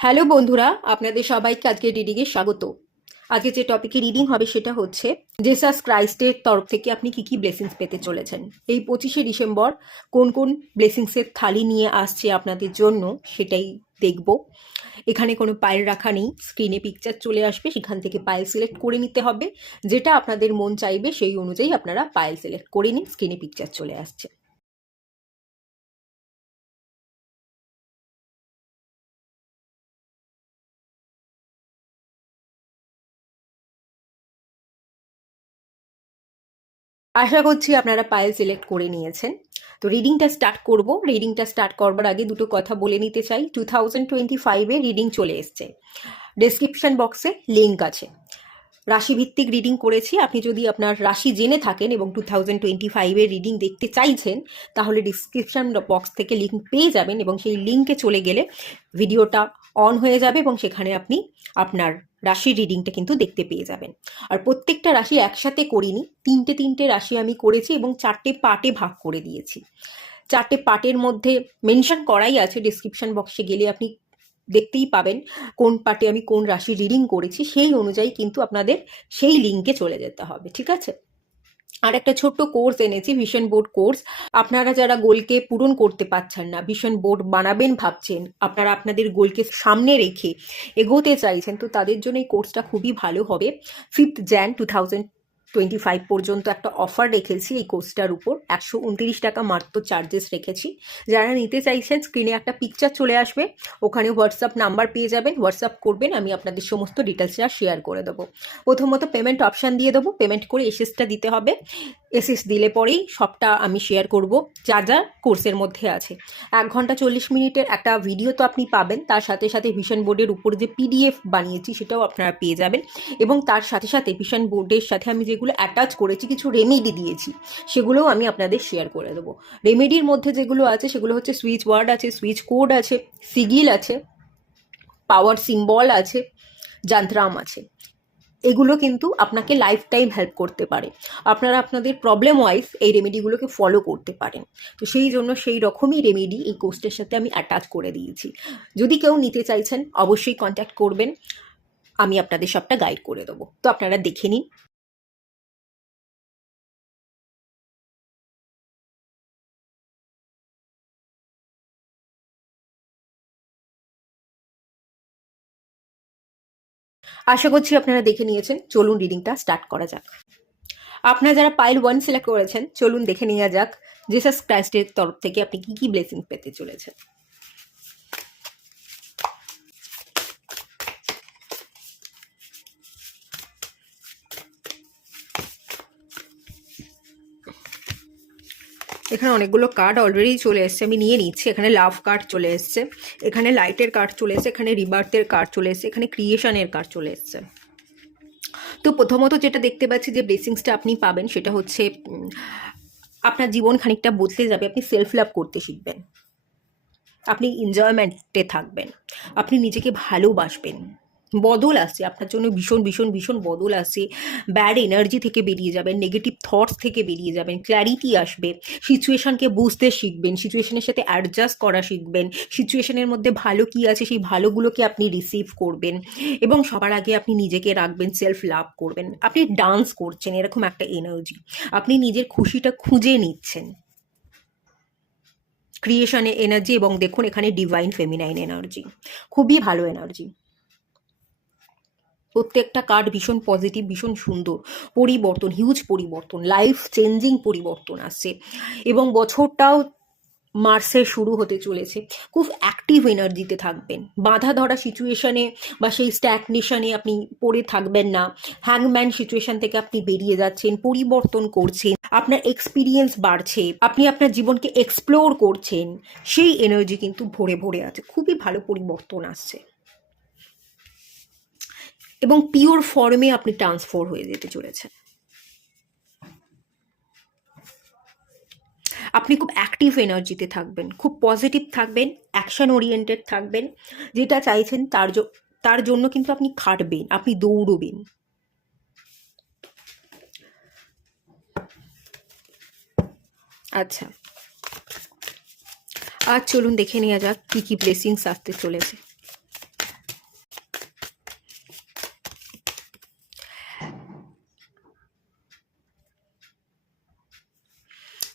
Hello বন্ধুরা, আপনাদের সবাইকে আজকে রিডিংয়ে স্বাগত। আজকে যে টপিকে রিডিং হবে সেটা হচ্ছে জেসাস ক্রাইস্টের তরফ থেকে আপনি কি কি ব্লেসিংস পেতে চলেছেন। এই 25শে ডিসেম্বর কোন কোন ব্লেসিংসের থালি নিয়ে আসছে আপনাদের জন্য সেটাই দেখব। এখানে কোনো পাইল রাখা নেই, স্ক্রিনে পিকচার চলে আসবে, সেখান থেকে পাইল সিলেক্ট করে নিতে হবে। যেটা আপনাদের মন চাইবে সেই অনুযায়ী আপনারা পাইল সিলেক্ট করে নিন, স্ক্রিনে পিকচার চলে আসছে। আশা করছি আপনারা পাইল সিলেক্ট করে নিয়েছেন। তো রিডিংটা স্টার্ট করব। রিডিংটা স্টার্ট করবার আগে দুটো কথা বলে নিতে চাই। 2025-এ রিডিং চলে এসছে। ডেসক্রিপশন বক্সে লিঙ্ক আছে। রাশিভিত্তিক রিডিং করেছি। আপনি যদি আপনার রাশি জেনে থাকেন এবং 2025-এর রিডিং দেখতে চাইছেন, তাহলে ডিসক্রিপশন বক্স থেকে লিঙ্ক পেয়ে যাবেন এবং সেই লিঙ্কে চলে গেলে ভিডিওটা অন হয়ে যাবে এবং সেখানে আপনি আপনার রাশির রিডিংটা কিন্তু দেখতে পেয়ে যাবেন। আর প্রত্যেকটা রাশি একসাথে করিনি, তিনটে তিনটে রাশি আমি করেছি এবং 4টে পার্টে ভাগ করে দিয়েছি। 4টে পার্টের মধ্যে মেনশন করাই আছে, ডিসক্রিপশন বক্সে গেলে আপনি দেখতেই পাবেন কোন পার্টে আমি কোন রাশি রিডিং করেছি। সেই অনুযায়ী কিন্তু আপনাদের সেই লিঙ্কে চলে যেতে হবে, ঠিক আছে? আর একটা ছোট্ট কোর্স এনেছি, ভিশন বোর্ড কোর্স। আপনারা যারা গোলকে পূরণ করতে পারছেন না, ভিশন বোর্ড বানাবেন ভাবছেন, আপনারা আপনাদের গোলকে সামনে রেখে এগোতে চাইছেন, তো তাদের জন্য এই কোর্সটা খুবই ভালো হবে। 5th jan 2025 পর্যন্ত একটা অফার রেখেছি এই কোর্সটার উপর। 129 টাকা মাত্র চার্জেস রেখেছি। যারা নিতে চাইছেন, স্ক্রিনে একটা পিকচার চলে আসবে, ওখানে হোয়াটসঅ্যাপ নাম্বার পেয়ে যাবেন, হোয়াটসঅ্যাপ করবেন, আমি আপনাদের সমস্ত ডিটেলসটা শেয়ার করে দেবো। প্রথমত পেমেন্ট অপশান দিয়ে দেবো, পেমেন্ট করে এসএসটা দিতে হবে। এসএস দিলে পরেই সবটা আমি শেয়ার করব যা যা কোর্সের মধ্যে আছে। 1 ঘন্টা 40 মিনিটের একটা ভিডিও তো আপনি পাবেন, তার সাথে সাথে ভিশন বোর্ডের উপর যে পিডিএফ বানিয়েছি সেটাও আপনারা পেয়ে যাবেন। এবং তার সাথে সাথে ভিশন বোর্ডের সাথে আমি যেগুলো অ্যাটাচ করেছি, কিছু রেমেডি দিয়েছি, সেগুলোও আমি আপনাদের শেয়ার করে দেবো। রেমেডির মধ্যে যেগুলো আছে সেগুলো হচ্ছে সুইচ ওয়ার্ড আছে, সুইচ কোড আছে, সিগিল আছে, পাওয়ার সিম্বল আছে, যন্ত্রাম আছে। এগুলো কিন্তু আপনাকে লাইফ টাইম হেল্প করতে পারে। আপনারা আপনাদের প্রবলেম ওয়াইজ এই রেমেডিগুলোকে ফলো করতে পারেন। তো সেই জন্য সেই রকমই রেমেডি এই কোর্সের সাথে আমি অ্যাটাচ করে দিয়েছি। যদি কেউ নিতে চাইছেন অবশ্যই কন্ট্যাক্ট করবেন, আমি আপনাদের সবটা গাইড করে দেবো। তো আপনারা দেখে নিন। আশা করছি আপনারা দেখে নিয়েছেন। চলুন রিডিংটা স্টার্ট করা যাক। আপনারা যারা পাইল 1 সিলেক্ট করেছেন, চলুন দেখে নেওয়া যাক জেসাস ক্রাইস্টের তরফ থেকে আপনি কি কি ব্লেসিং পেতে চলেছেন। এখানে অনেকগুলো কার্ড অলরেডি চলে এসছে, আমি নিয়ে নিচ্ছি। এখানে লাভ কার্ড চলে এসছে, এখানে লাইটের কার্ড চলে এসছে, এখানে রিবার্থের কার্ড চলে এসছে, এখানে ক্রিয়েশনের কার্ড চলে এসছে। তো প্রথমত যেটা দেখতে পাচ্ছি যে ব্লেসিংসটা আপনি পাবেন সেটা হচ্ছে আপনার জীবন খানিকটা বদলে যাবে। আপনি সেলফ লাভ করতে শিখবেন, আপনি এনজয়মেন্টে থাকবেন, আপনি নিজেকে ভালোবাসবেন। বদল আসছে আপনার জন্য, ভীষণ ভীষণ ভীষণ বদল আসছে। ব্যাড এনার্জি থেকে বেরিয়ে যাবেন, নেগেটিভ থটস থেকে বেরিয়ে যাবেন, ক্ল্যারিটি আসবে। সিচুয়েশনকে বুঝতে শিখবেন, সিচুয়েশনের সাথে অ্যাডজাস্ট করা শিখবেন, সিচুয়েশনের মধ্যে ভালো কী আছে সেই ভালোগুলোকে আপনি রিসিভ করবেন এবং সবার আগে আপনি নিজেকে রাখবেন, সেলফ লাভ করবেন। আপনি ডান্স করছেন, এরকম একটা এনার্জি। আপনি নিজের খুশিটা খুঁজে নিচ্ছেন। ক্রিয়েশনে এনার্জি এবং দেখুন এখানে ডিভাইন ফেমিনাইন এনার্জি, খুবই ভালো এনার্জি। প্রত্যেকটা কার্ড ভীষণ পজিটিভ, ভীষণ সুন্দর। পরিবর্তন, হিউজ পরিবর্তন, লাইফ চেঞ্জিং পরিবর্তন আসছে এবং বছরটাও মার্চে শুরু হতে চলেছে। খুব অ্যাক্টিভ এনার্জিতে থাকবেন, বাধা ধরা সিচুয়েশনে বা সেই স্ট্যাগনেশনে আপনি পড়ে থাকবেন না। হ্যাংম্যান সিচুয়েশন থেকে আপনি বেরিয়ে যাচ্ছেন, পরিবর্তন করছেন, আপনার এক্সপিরিয়েন্স বাড়ছে, আপনি আপনার জীবনকে এক্সপ্লোর করছেন। সেই এনার্জি কিন্তু ভরে ভরে আছে, খুবই ভালো পরিবর্তন আসছে এবং পিওর ফর্মে আপনি ট্রান্সফার হয়ে যেতে চলেছেন। আপনি খুব অ্যাক্টিভ এনার্জিতে থাকবেন, খুব পজিটিভ থাকবেন, অ্যাকশন ওরিয়েন্টেড থাকবেন। যেটা চাইছেন তার জন্য কিন্তু আপনি খাটবেন, আপনি দৌড়বেন। আচ্ছা, আর চলুন দেখে নেওয়া যাক কী কী ব্লেসিংস আসতে চলেছে।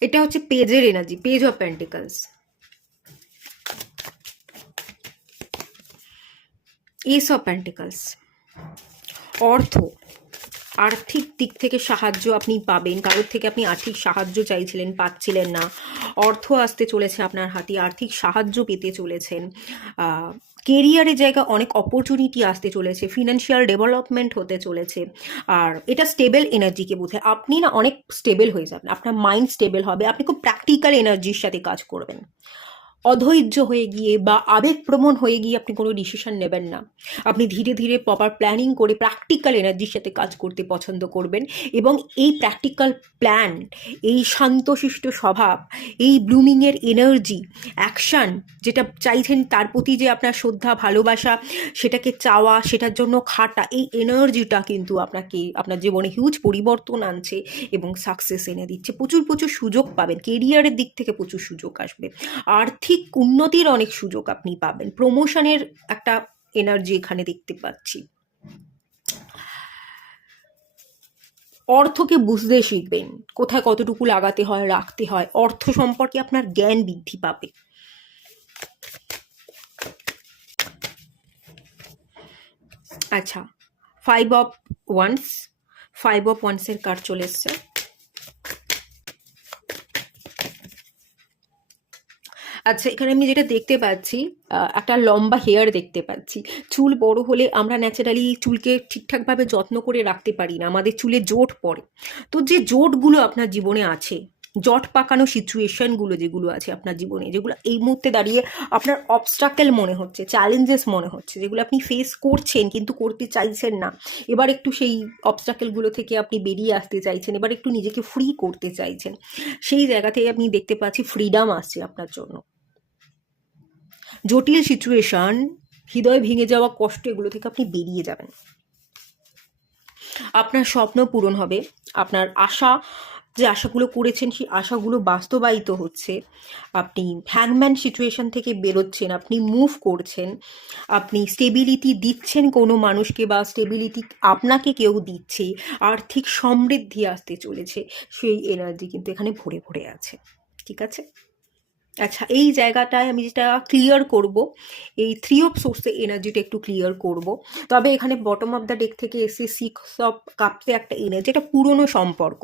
এটা হচ্ছে পেজের energy, page of pentacles, S of pentacles. অর্থ, আর্থিক দিক থেকে সাহায্য আপনি পাবেন, কারোর থেকে আপনি আর্থিক সাহায্য চাইছিলেন, পাচ্ছিলেন না, অর্থ আসতে চলেছে আপনার হাতে, আর্থিক সাহায্য পেতে চলেছেন। কেরিয়ারের জায়গা অনেক অপরচুনিটি আসতে চলেছে, ফিনান্সিয়াল ডেভেলপমেন্ট হতে চলেছে। আর এটা স্টেবল এনার্জিকে বোঝায়। আপনি না অনেক স্টেবল হয়ে যাবেন, আপনার মাইন্ড স্টেবল হবে, আপনি খুব প্র্যাকটিক্যাল এনার্জির সাথে কাজ করবেন। অধৈর্য হয়ে গিয়ে বা আবেগপ্রবণ হয়ে গিয়ে আপনি কোনো ডিসিশন নেবেন না। আপনি ধীরে ধীরে প্রপার প্ল্যানিং করে প্র্যাকটিক্যাল এনার্জির সাথে কাজ করতে পছন্দ করবেন, এবং এই প্র্যাকটিক্যাল প্ল্যান, এই শান্তশিষ্ট স্বভাব, এই ব্লুমিংয়ের এনার্জি, অ্যাকশান যেটা চাইছেন তার প্রতি যে আপনার শ্রদ্ধা ভালোবাসা, সেটাকে চাওয়া, সেটার জন্য খাটা, এই এনার্জিটা কিন্তু আপনাকে আপনার জীবনে হিউজ পরিবর্তন আনছে এবং সাকসেস এনে দিচ্ছে। প্রচুর প্রচুর সুযোগ পাবেন, কেরিয়ারের দিক থেকে প্রচুর সুযোগ আসবে, আর্থিক উন্নতির অনেক সুযোগ আপনি পাবেন, প্রমোশনের একটা এনার্জি এখানে দেখতে পাচ্ছি। অর্থকে বুঝতে শিখবেন, কোথায় কতটুকু লাগাতে হয়, রাখতে হয়, অর্থ সম্পর্কে আপনার জ্ঞান বৃদ্ধি পাবে। আচ্ছা, 5 of Wands, 5 of Wands-এর কার্ড চলে এসছে। আচ্ছা, এখানে আমি যেটা দেখতে পাচ্ছি, একটা লম্বা হেয়ার দেখতে পাচ্ছি। চুল বড় হলে আমরা ন্যাচারালি চুলকে ঠিকঠাকভাবে যত্ন করে রাখতে পারি না, আমাদের চুলে জোট পড়ে। তো যে জোটগুলো আপনার জীবনে আছে, জট পাকানো সিচুয়েশনগুলো যেগুলো আছে আপনার জীবনে, যেগুলো এই মুহূর্তে দাঁড়িয়ে আপনার অবস্টাকেল মনে হচ্ছে, চ্যালেঞ্জেস মনে হচ্ছে, যেগুলো আপনি ফেস করছেন কিন্তু করতে চাইছেন না, এবার একটু সেই অবস্টাকেলগুলো থেকে আপনি বেরিয়ে আসতে চাইছেন, এবার একটু নিজেকে ফ্রি করতে চাইছেন, সেই জায়গাতেই আপনি দেখতে পাচ্ছি ফ্রিডম আসছে আপনার জন্য। জটিল সিচুয়েশন, হৃদয় ভেঙে যাওয়া, কষ্ট, এগুলো থেকে আপনি বেরিয়ে যাবেন। আপনার স্বপ্ন পূরণ হবে, আপনার আশা, যে আশাগুলো করেছেন সেই আশাগুলো বাস্তবায়িত হচ্ছে। আপনি হ্যাংম্যান সিচুয়েশন থেকে বেরোচ্ছেন, আপনি মুভ করছেন, আপনি স্টেবিলিটি দিচ্ছেন কোনো মানুষকে, বা স্টেবিলিটি আপনাকে কেউ দিচ্ছে, আর্থিক সমৃদ্ধি আসতে চলেছে, সেই এনার্জি কিন্তু এখানে ভরে ভরে আছে। ঠিক আছে? আচ্ছা, এই জায়গাটায় আমি যেটা ক্লিয়ার করব, এই 3 of Swords-এর এনার্জিটা একটু ক্লিয়ার করব। তবে এখানে বটম অফ দ্য ডেক থেকে এসে 6 of Cups-এ একটা এনার্জি, এটা পুরনো সম্পর্ক,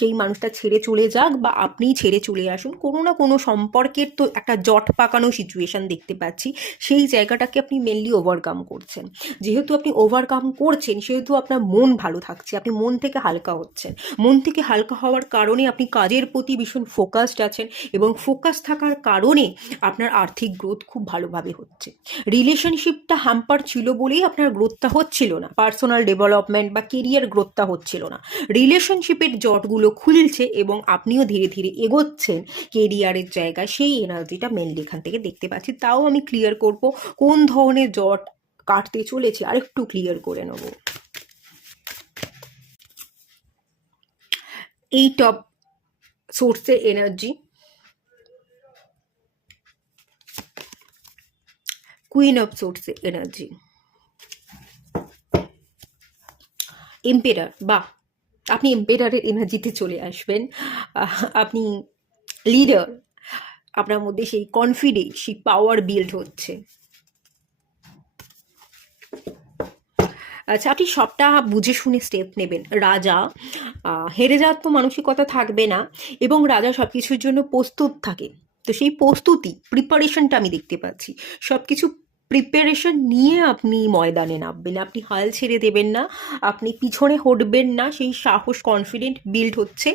সেই মানুষটা ছেড়ে চলে যাক বা আপনিই ছেড়ে চলে আসুন, কোনো না কোনো সম্পর্কের তো একটা জট পাকানো সিচুয়েশন দেখতে পাচ্ছি, সেই জায়গাটাকে আপনি মেনলি ওভারকাম করছেন। যেহেতু আপনি ওভারকাম করছেন, সেহেতু আপনার মন ভালো থাকছে, আপনি মন থেকে হালকা হচ্ছেন। মন থেকে হালকা হওয়ার কারণে আপনি কাজের প্রতি ভীষণ ফোকাসড আছেন, এবং ফোকাস থাকার কারণে আপনার আর্থিক গ্রোথ খুব ভালোভাবে হচ্ছে। রিলেশনশিপটা হ্যাম্পার ছিল বলেই আপনার গ্রোথটা হচ্ছিল না, পার্সোনাল ডেভেলপমেন্ট বা কেরিয়ার গ্রোথটা হচ্ছিল না। রিলেশনশিপের জটগুলো খুলছে এবং আপনিও ধীরে ধীরে এগোচ্ছেন কেরিয়ারের জায়গায়, সেই এনার্জিটা মেনলি এখান থেকে দেখতে পাচ্ছি। তাও আমি ক্লিয়ার করব কোন ধরনের জট কাটতে চলেছে, আরেকটু ক্লিয়ার করে নেব। 8 of Swords-এর এনার্জি, Queen of Swords-এর এনার্জি, এম্পেরার। বা আপনি এম্পেরারের এনার্জিতে চলে আসবেন। আপনি লিডার, আপনার মধ্যে সেই কনফিডেন্স, সেই পাওয়ার বিল্ড হচ্ছে। আচ্ছা, আপনি সবটা বুঝে শুনে স্টেপ নেবেন। রাজা, হেরে যাওয়ার তো মানসিকতা থাকবে না, এবং রাজা সব কিছুর জন্য প্রস্তুত থাকে। তো সেই প্রস্তুতি, প্রিপারেশনটা আমি দেখতে পাচ্ছি। সব কিছু প্রিপারেশন নিয়ে আপনি ময়দানে নামবেন, আপনি হাল ছেড়ে দেবেন না, আপনি পিছনে হটবেন না, সেই সাহস, কনফিডেন্ট বিল্ড হচ্ছে।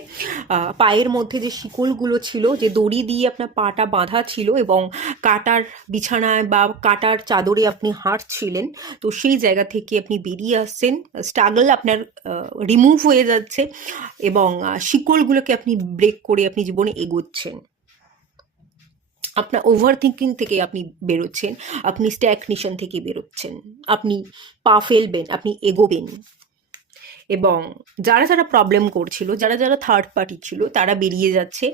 পায়ের মধ্যে যে শিকলগুলো ছিল, যে দড়ি দিয়ে আপনার পাটা বাঁধা ছিল এবং কাটার বিছানায় বা কাটার চাদরে আপনি হাঁটছিলেন, তো সেই জায়গা থেকে আপনি বেরিয়ে আসছেন, স্ট্রাগল আপনার রিমুভ হয়ে যাচ্ছে, এবং শিকলগুলোকে আপনি ব্রেক করে আপনি জীবনে এগোচ্ছেন। আপনার ওভার থিঙ্কিং থেকে আপনি বেরোচ্ছেন, আপনি স্ট্যাগনেশন থেকে বেরোচ্ছেন, আপনি পা ফেলবেন, আপনি এগোবেন। এবং যারা যারা প্রবলেম করছিল, যারা যারা থার্ড পার্টি ছিল, তারা বেরিয়ে যাচ্ছে,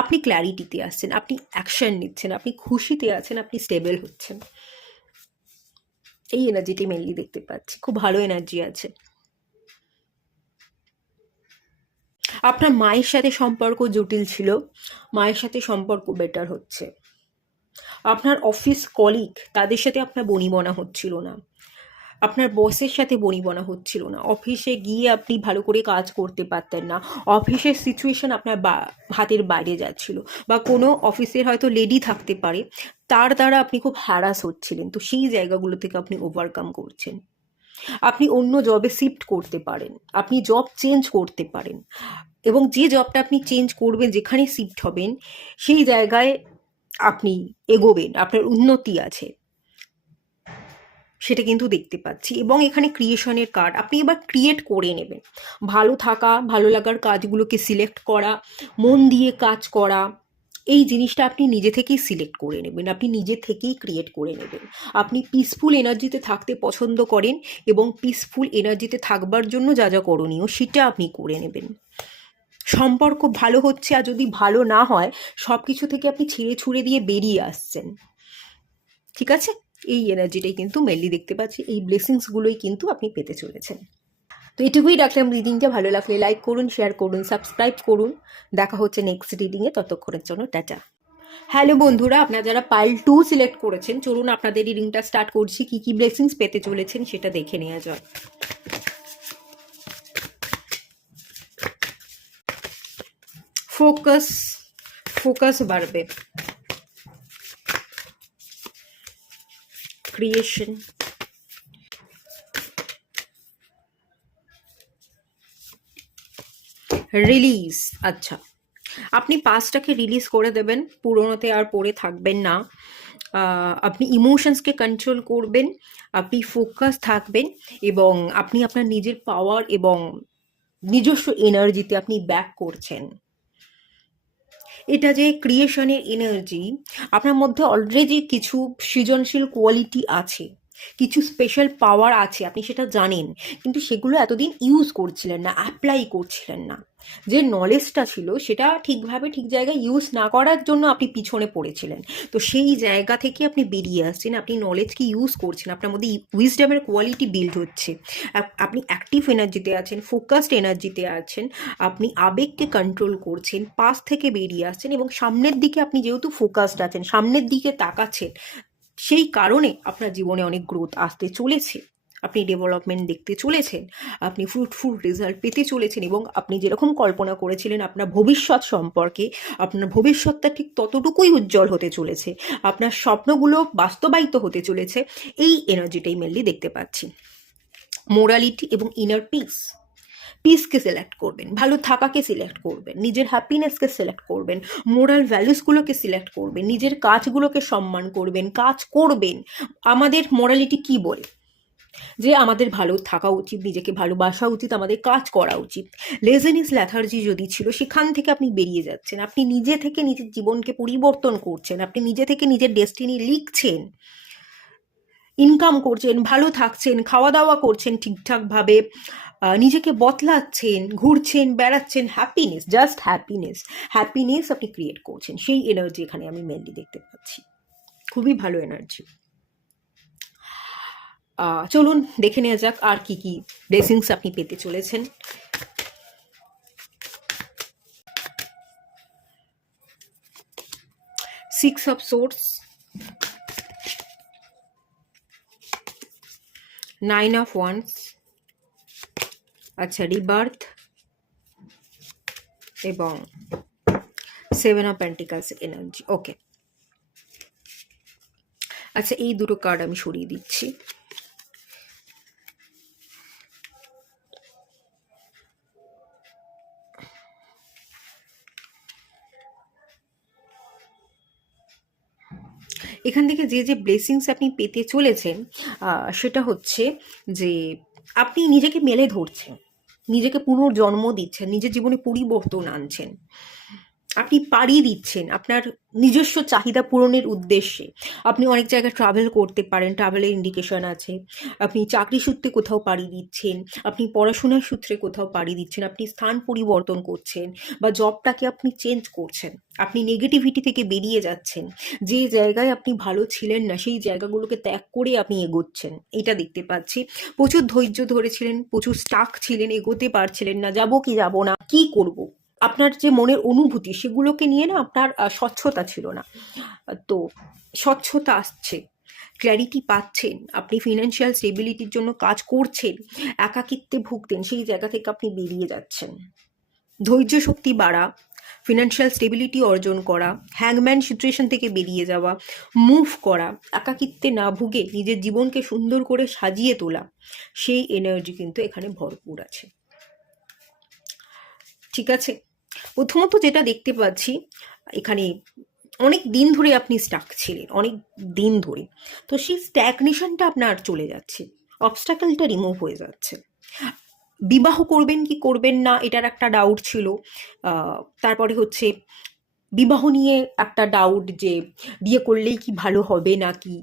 আপনি ক্ল্যারিটিতে আসছেন, আপনি অ্যাকশন নিচ্ছেন, আপনি খুশিতে আছেন, আপনি স্টেবল হচ্ছেন। এই এনার্জিটি মেনলি দেখতে পাচ্ছি, খুব ভালো এনার্জি আছে। আপনার মায়ের সাথে সম্পর্ক জটিল ছিল, মায়ের সাথে সম্পর্ক বেটার হচ্ছে। আপনার অফিস কলিগ তাদের সাথে আপনার বনিবনা হচ্ছিল না, আপনার বসের সাথে বনিবনা হচ্ছিল না, অফিসে গিয়ে আপনি ভালো করে কাজ করতে পারতেন না, অফিসের সিচুয়েশন আপনার হাতের বাইরে যাচ্ছিল, বা কোনো অফিসের হয়তো লেডি থাকতে পারে, তার দ্বারা আপনি খুব হ্যারাস হচ্ছিলেন। তো সেই জায়গাগুলো থেকে আপনি ওভারকাম করছেন। আপনি অন্য জবে শিফট করতে পারেন, আপনি জব চেঞ্জ করতে পারেন, এবং যে জবটা আপনি চেঞ্জ করবেন, যেখানে শিফট হবেন, সেই জায়গায় আপনি এগোবেন, আপনার উন্নতি আছে, সেটা কিন্তু দেখতে পাচ্ছি। এবং এখানে ক্রিয়েশনের কার্ড, আপনি এবার ক্রিয়েট করে নেবেন। ভালো থাকা, ভালো লাগার কাজগুলোকে সিলেক্ট করা, মন দিয়ে কাজ করা, এই জিনিসটা আপনি নিজে থেকেই সিলেক্ট করে নেবেন, আপনি নিজে থেকেই ক্রিয়েট করে নেবেন। আপনি পিসফুল এনার্জিতে থাকতে পছন্দ করেন, এবং পিসফুল এনার্জিতে থাকবার জন্য যা যা করণীয় সেটা আপনি করে নেবেন। সম্পর্ক ভালো হচ্ছে, আর যদি ভালো না হয়, সব কিছু থেকে আপনি ছিঁড়ে ছুঁড়ে দিয়ে বেরিয়ে আসছেন। ঠিক আছে, এই এনার্জিটাই কিন্তু মেনলি দেখতে পাচ্ছি, এই ব্লেসিংসগুলোই কিন্তু আপনি পেতে চলেছেন। তো এটুকুই রাখলাম রিডিংটা। ভালো লাগলে লাইক করুন, শেয়ার করুন, সাবস্ক্রাইব করুন। দেখা হচ্ছে নেক্সট রিডিংয়ে, ততক্ষণের জন্য টাটা। হ্যালো বন্ধুরা, আপনারা যারা পাইল 2 সিলেক্ট করেছেন, চলুন আপনাদের রিডিংটা স্টার্ট করছি। কি কি ব্লেসিংস পেতে চলেছেন সেটা দেখে নেওয়া যাক। ফোকাস, ফোকাস বাড়বে। Creation, release. আচ্ছা, আপনি পাস্টটাকে রিলিজ করে দেবেন, পুরোনোতে আর পড়ে থাকবেন না। আপনি ইমোশনসকে কন্ট্রোল করবেন, আপনি ফোকাস থাকবেন, এবং আপনি আপনার নিজের পাওয়ার এবং নিজস্ব এনার্জিতে আপনি ব্যাক করছেন। এটা যে ক্রিয়েশনের এনার্জি, আপনার মধ্যে অলরেডি কিছু সৃজনশীল কোয়ালিটি আছে, কিছু স্পেশাল পাওয়ার আছে, আপনি সেটা জানেন, কিন্তু সেগুলো এতদিন ইউজ করছিলেন না, অ্যাপ্লাই করছিলেন না। যে নলেজটা ছিল সেটা ঠিকভাবে ঠিক জায়গায় ইউজ না করার জন্য আপনি পিছনে পড়েছিলেন। তো সেই জায়গা থেকে আপনি বেরিয়ে আসছেন, আপনি নলেজকে ইউজ করছেন, আপনার মধ্যে উইজডমের কোয়ালিটি বিল্ড হচ্ছে, আপনি অ্যাক্টিভ এনার্জিতে আছেন, ফোকাসড এনার্জিতে আছেন, আপনি আবেগকে কন্ট্রোল করছেন, পাশ থেকে বেরিয়ে আসছেন, এবং সামনের দিকে আপনি যেহেতু ফোকাসড আছেন, সামনের দিকে তাকাচ্ছেন, সেই কারণে আপনার জীবনে অনেক গ্রোথ আসতে চলেছে, আপনি ডেভেলপমেন্ট দেখতে চলেছেন, আপনি ফ্রুটফুল রেজাল্ট পেতে চলেছেন, এবং আপনি যেরকম কল্পনা করেছিলেন আপনার ভবিষ্যৎ সম্পর্কে, আপনার ভবিষ্যৎটা ঠিক ততটুকুই উজ্জ্বল হতে চলেছে, আপনার স্বপ্নগুলো বাস্তবায়িত হতে চলেছে। এই এনার্জিটাই মেনলি দেখতে পাচ্ছি। মোরালিটি এবং ইনার পিস, পিসকে সিলেক্ট করবেন, ভালো থাকাকে সিলেক্ট করবেন, নিজের হ্যাপিনেসকে সিলেক্ট করবেন, মোরাল ভ্যালুসগুলোকে সিলেক্ট করবেন, নিজের কাজগুলোকে সম্মান করবেন, কাজ করবেন। আমাদের মোরালিটি কি বলে? যে আমাদের ভালো থাকা উচিত, নিজেকে ভালোবাসা উচিত, আমাদের কাজ করা উচিত। লেজেনিস ল্যাথার্জি যদি ছিল, সেখান থেকে আপনি বেরিয়ে যাচ্ছেন, আপনি নিজে থেকে নিজের জীবনকে পরিবর্তন করছেন, আপনি নিজে থেকে নিজের ডেস্টিনি লিখছেন, ইনকাম করছেন, ভালো থাকছেন, খাওয়া দাওয়া করছেন ঠিকঠাকভাবে, নিজেকে বদলাচ্ছেন, ঘুরছেন, বেড়াচ্ছেন, হ্যাপিনেস, জাস্ট হ্যাপিনেস, হ্যাপিনেস আপনি ক্রিয়েট করছেন। সেই এনার্জি এখানে আমি মেনলি দেখতে পাচ্ছি, খুবই ভালো এনার্জি। চলুন দেখে নেওয়া যাক আর কি কি ব্লেসিংস আপনি পেতে চলেছেন। Six of swords, 9 of wands, আচ্ছা রিবার্থ, এবং 7 অফ পেন্টিকলস এনার্জি। ওকে, আচ্ছা এই দুটো কার্ড আমি সরিয়ে দিচ্ছি। এখান থেকে যে যে ব্লেসিংস আপনি পেতে চলেছেন, সেটা হচ্ছে যে আপনি নিজেকে মেলে ধরছেন, নিজেকে পুনর্জন্ম দিচ্ছেন, নিজের জীবনে পরিবর্তন আনছেন, আপনি পাড়ি দিচ্ছেন আপনার নিজস্ব চাহিদা পূরণের উদ্দেশ্যে। আপনি অনেক জায়গায় ট্রাভেল করতে পারেন, ট্রাভেলের ইন্ডিকেশন আছে। আপনি চাকরি সূত্রে কোথাও পাড়ি দিচ্ছেন, আপনি পড়াশোনার সূত্রে কোথাও পাড়ি দিচ্ছেন, আপনি স্থান পরিবর্তন করছেন বা জবটাকে আপনি চেঞ্জ করছেন। আপনি নেগেটিভিটি থেকে বেরিয়ে যাচ্ছেন, যে জায়গায় আপনি ভালো ছিলেন না সেই জায়গাগুলোকে ত্যাগ করে আপনি এগোচ্ছেন, এটা দেখতে পাচ্ছি। প্রচুর ধৈর্য ধরেছিলেন, প্রচুর স্টাক ছিলেন, এগোতে পারছিলেন না, যাবো কি যাবো না, কি করব। আপনার যে মনের অনুভূতি সেগুলোকে নিয়ে না আপনার স্বচ্ছতা ছিল না। তো স্বচ্ছতা আসছে, ক্ল্যারিটি পাচ্ছেন, আপনি ফিনান্সিয়াল স্টেবিলিটির জন্য কাজ করছেন, একাকিত্বে ভুগতেন সেই জায়গা থেকে আপনি বেরিয়ে যাচ্ছেন। ধৈর্য শক্তি বাড়া, ফিনান্সিয়াল স্টেবিলিটি অর্জন করা, হ্যাংম্যান সিচুয়েশন থেকে বেরিয়ে যাওয়া, মুভ করা, একাকিত্বে না ভুগে নিজের জীবনকে সুন্দর করে সাজিয়ে তোলা, সেই এনার্জি কিন্তু এখানে ভরপুর আছে। ঠিক আছে, প্রথমত যেটা দেখতে পাচ্ছি এখানে অনেক দিন ধরে আপনি স্টাক ছিলেন, অনেক দিন ধরে, তো সেই স্ট্যাগনেশনটা আপনার চলে যাচ্ছে, অবস্টাকেলটা রিমুভ হয়ে যাচ্ছে। বিবাহ করবেন কি করবেন না এটার একটা ডাউট ছিল। তারপরে হচ্ছে বিবাহ নিয়ে একটা ডাউট, যে বিয়ে করলেই কি ভালো হবে নাকি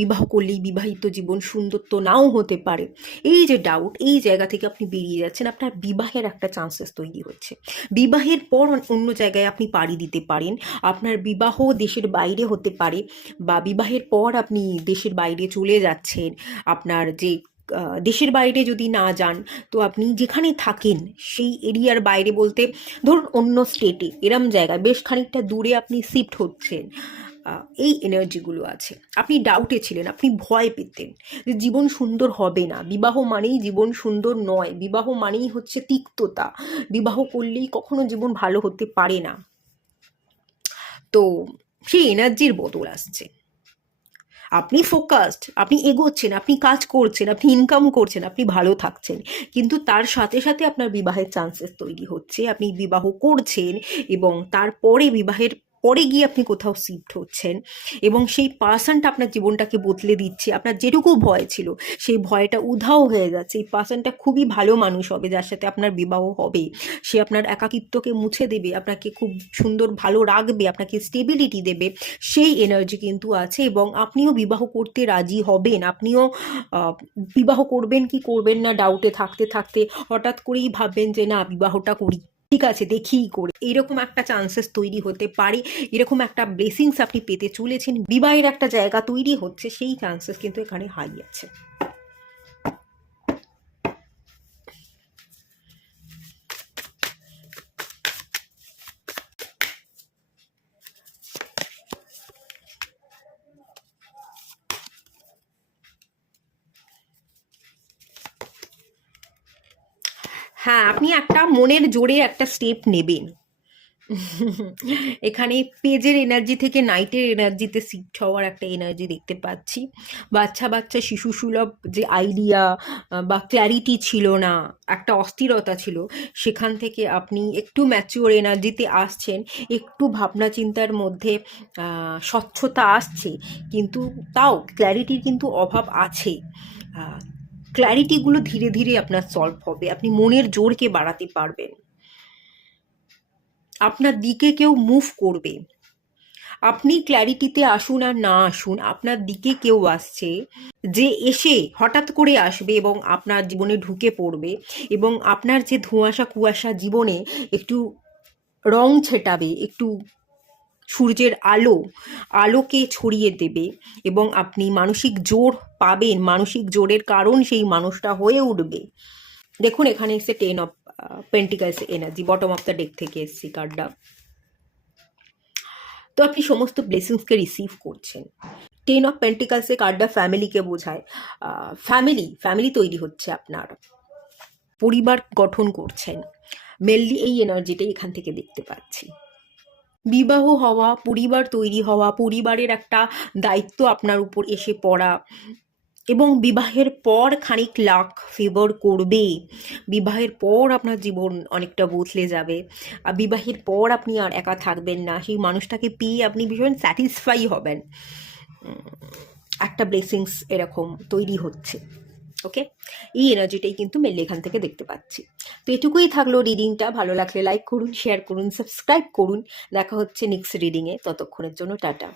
বিবাহ করলেই বিবাহিত জীবন সুন্দর তো নাও হতে পারে। এই যে ডাউট, এই জায়গা থেকে আপনি বেরিয়ে যাচ্ছেন, আপনার বিবাহের একটা চান্সেস তৈরি হচ্ছে। বিবাহের পর অন্য জায়গায় আপনি পাড়ি দিতে পারেন, আপনার বিবাহ দেশের বাইরে হতে পারে, বা বিবাহের পর আপনি দেশের বাইরে চলে যাচ্ছেন। আপনার যে দেশের বাইরে যদি না যান, তো আপনি যেখানে থাকেন সেই এরিয়ার বাইরে বলতে ধরুন অন্য স্টেটে, এরম জায়গায় বেশ খানিকটা দূরে আপনি শিফট হচ্ছেন। এই এনার্জিগুলো আছে। আপনি ডাউটে ছিলেন, আপনি ভয় পেতেন যে জীবন সুন্দর হবে না, বিবাহ মানেই জীবন সুন্দর নয়, বিবাহ মানেই হচ্ছে তিক্ততা, বিবাহ করলেই কখনো জীবন ভালো হতে পারে না। তো সেই এনার্জির বদল আসছে, আপনি ফোকাসড, আপনি এগোচ্ছেন, আপনি কাজ করছেন, আপনি ইনকাম করছেন, আপনি ভালো থাকছেন, কিন্তু তার সাথে সাথে আপনার বিবাহের চান্সেস তৈরি হচ্ছে, আপনি বিবাহ করছেন এবং তারপরে বিবাহের পরে গিয়ে আপনি কোথাও শিফট হচ্ছেন, এবং সেই পার্সনটা আপনার জীবনটাকে বদলে দিচ্ছে। আপনার যেটুকু ভয় ছিল সেই ভয়টা উধাও হয়ে যাচ্ছে। এই পার্সনটা খুবই ভালো মানুষ হবে যার সাথে আপনার বিবাহ হবে, সে আপনার একাকিত্বকে মুছে দেবে, আপনাকে খুব সুন্দর ভালো রাখবে, আপনাকে স্টেবিলিটি দেবে, সেই এনার্জি কিন্তু আছে। এবং আপনিও বিবাহ করতে রাজি হবেন, আপনিও বিবাহ করবেন কি করবেন না ডাউটে থাকতে থাকতে হঠাৎ করেই ভাববেন যে না বিবাহটা করি, ঠিক আছে দেখেই করে, এরকম একটা চান্সেস তৈরি হতে পারে, এরকম একটা ব্লেসিংস আপনি পেতে চলেছেন, বিবাহের একটা জায়গা তৈরি হচ্ছে, সেই চান্সেস কিন্তু এখানে হাই আছে। হ্যাঁ, আপনি একটা মনের জোরে একটা স্টেপ নেবেন। এখানে পেজের এনার্জি থেকে নাইটের এনার্জিতে শিফট হওয়ার একটা এনার্জি দেখতে পাচ্ছি। বাচ্চা বাচ্চা শিশু সুলভ যে আইডিয়া বা ক্ল্যারিটি ছিল না, একটা অস্থিরতা ছিল, সেখান থেকে আপনি একটু ম্যাচিওর এনার্জিতে আসছেন, একটু ভাবনা চিন্তার মধ্যে স্বচ্ছতা আসছে, কিন্তু তাও ক্ল্যারিটির কিন্তু অভাব আছে। ক্ল্যারিটিগুলো ধীরে ধীরে আপনার সলভ হবে, আপনি মনের জোরকে বাড়াতে পারবেন, আপনার দিকে কেউ মুভ করবে। আপনি ক্ল্যারিটিতে আসুন আর না আসুন, আপনার দিকে কেউ আসছে, যে এসে হঠাৎ করে আসবে এবং আপনার জীবনে ঢুকে পড়বে, এবং আপনার যে ধোঁয়াশা কুয়াশা জীবনে একটু রং ছেটাবে, একটু সূর্যের আলোকে ছড়িয়ে দেবে, এবং আপনি মানসিক জোর পাবেন, মানসিক জোরের কারণ সেই মানুষটা হয়ে উঠবে। দেখুন এখানে এসে 10 of pentacles energy, bottom of the deck থেকে এসছি কার্ডটা। তো আপনি সমস্ত ব্লেসিংসকে রিসিভ করছেন। 10 অফ পেন্টিকালসে কার্ডটা ফ্যামিলিকে বোঝায়। ফ্যামিলি তৈরি হচ্ছে, আপনার পরিবার গঠন করছেন, মেনলি এই এনার্জিটাই এখান থেকে দেখতে পাচ্ছি। বিবাহ হওয়া, পরিবার তৈরি হওয়া, পরিবারের একটা দায়িত্ব আপনার উপর এসে পড়া, এবং বিবাহের পর খানিক লাক ফেভার করবে, বিবাহের পর আপনার জীবন অনেকটা বদলে যাবে, আর বিবাহের পর আপনি আর একা থাকবেন না, সেই মানুষটাকে পেয়ে আপনি ভীষণ স্যাটিসফাই হবেন। একটা ব্লেসিংস এরকম তৈরি হচ্ছে। ওকে, এই এনার্জিটাই কিন্তু মেনলি এখান থেকে দেখতে পাচ্ছি। তো এটুকুই থাকলো রিডিংটা। ভালো লাগলে লাইক করুন, শেয়ার করুন, সাবস্ক্রাইব করুন। দেখা হচ্ছে নেক্সট রিডিংয়ে, ততক্ষণের জন্য টাটা।